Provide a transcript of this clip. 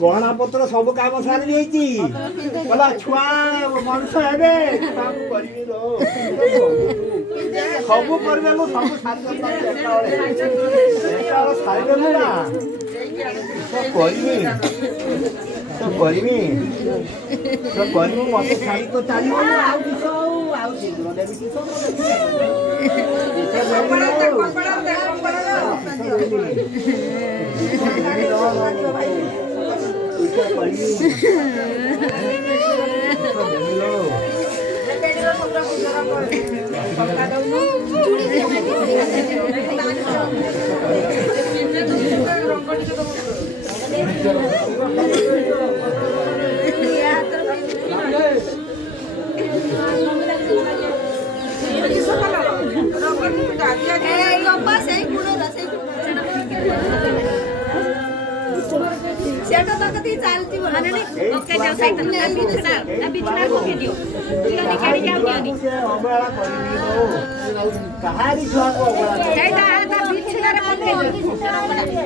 गहना पत्र सब काम सारी गला छुआ मनुष्य है सब कर मत छाड़ी तो चलो चालती बोला ओके जाओ साइकिल ना बिछड़ा को के दियो ठीक है गाड़ी जाओ कहारी छुआ को बिछड़ा रे